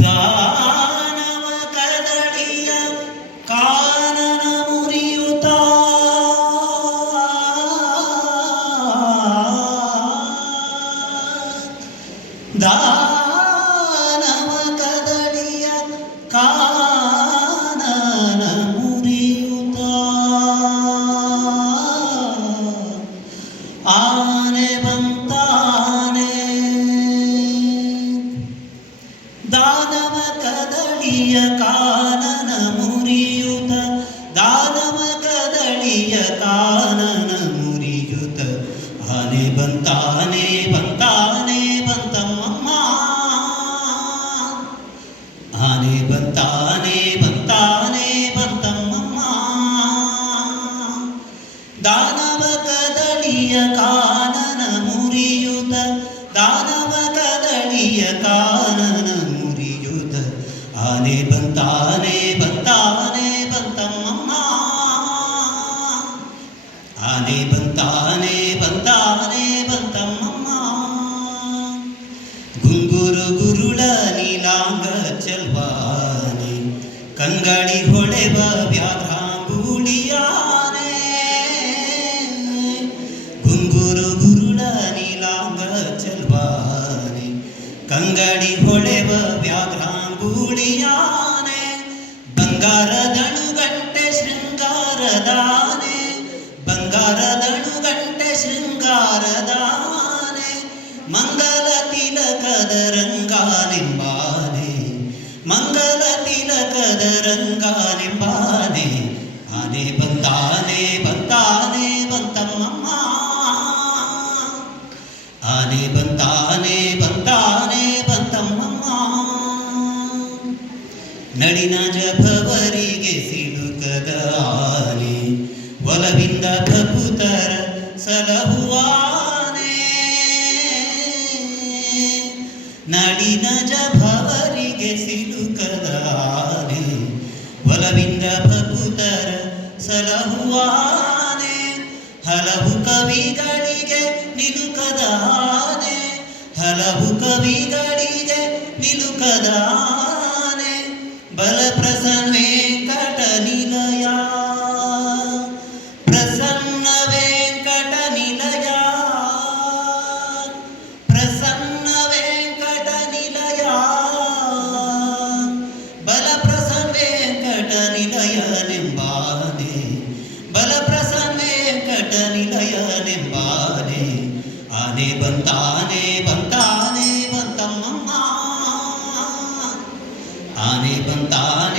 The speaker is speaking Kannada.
ದಾನವ ಕದಳಿಯ ಕಾನನ ಮುರಿಯುತ್ತ ದಾನವ ಕದಳಿಯ ಕಾನನ ಮುರಿಯುತ್ತ ಆನೆ ಬಂತಾನೆ ದಾನವ ಕದಳಿಯ ಕಾನನ ಮುರಿಯುತ ದಾನವ ಕದಳಿಯ ಕಾನನ ಮುರಿಯುತ ಆನೆ ಬಂತಾನೆ ಬಂತಾನೆ ಬಂತಮ್ಮಮ್ಮ ಆನೆ ಬಂತಾನೆ ಬಂತಾನೆ ಬಂತಮ್ಮಮ್ಮ ದಾನವ ಕದಳಿಯ ಕಾನನ ಮುರಿಯುತ ದಾನವ ಕದಳಿಯ ಕಾನನ ಮುರಿಯುತ ಆನೆ ಬಂತಾನೆ ಬಂತಾನೆ ಬಂತಮ್ಮಮ್ಮ ಆನೆ ಬಂತಾನೆ ಬಂತಾನೆ ಬಂತಮ್ಮಮ್ಮ ಗುಂಗುರು ಗುರುಳ ನೀಲಾಂಗ ಚಲ್ವಾನೆ ಕಂಗಳಿ ಹೊಳೆವ ವ್ಯಾಘ್ರಾಂಗುಳಿಯಾನೆ ಗುಂಗುರು ಗುರುಳ ನೀಲಾಂಗ ಚಲ್ವಾನೆ ಕಂಗಳಿ ಹೊಳೆವ ವ್ಯಾಘ್ರಾಂಗುಳಿಯಾನೆ ಬಂಗಾರದಣುಗಂಟೆ ಶೃಂಗಾರದಾನೆ ಬಂಗಾರದಣುಗಂಟೆ ಶೃಂಗಾರದಾನೆ ಮಂಗಲ ತಿಲಕದ ರಂಗಾನೆಂಬಾನೆ ಮಂಗಲ ತಿಲಕದ ರಂಗಾನೆಂಬಾನೆ ಆನೆ ಬಂತಾನೆ ಬಂತಾನೆ ಬಂತಮ್ಮಮ್ಮ ಆನೆ ಬಂತಾನೆ ಬಂತಾನೆ ಬಂತಮ್ಮಮ್ಮ ನಳಿನ ಜಭವರಿಗೆ ಸಿಲುಕದ ಆನೆ ಒಲವಿಂದ ಭಕುತರ ಸಲಹುವಾನೆ ನಳಿನ ಜಭವರಿಗೆ ಸಿಲುಕದ ಆನೆ ಒಲವಿಂದ ಭಕುತರ ಸಲಹುವಾನೆ ಹಲವು ಕವಿಗಳಿಗೆ ನಿಲುಕದ ಆನೆ ಹಲವು ಕವಿಗಳಿಗೆ ನಿಲುಕದ ಆನೆ ಬಲ ಪ್ರಸನ್ನ ವೆಂಕಟ ನಿಲಯ ಪ್ರಸನ್ನ ವೆಂಕಟ ನಿಲಯ ಪ್ರಸನ್ನ ವೆಂಕಟ ನಿಲಯ ಬಲ ಪ್ರಸನ್ನ ವೆಂಕಟ ನಿಲಯನೆಂಬಾನೆ ಬಲ ಪ್ರಸನ್ನ ವೆಂಕಟ ನಿಲಯನೆಂಬಾನೆ ಆನೆ ಬಂತಾನೆ ಬಂತಾನೆ ಬಂತಮ್ಮಮ್ಮ ಆನೆ ಬಂತಾನೆ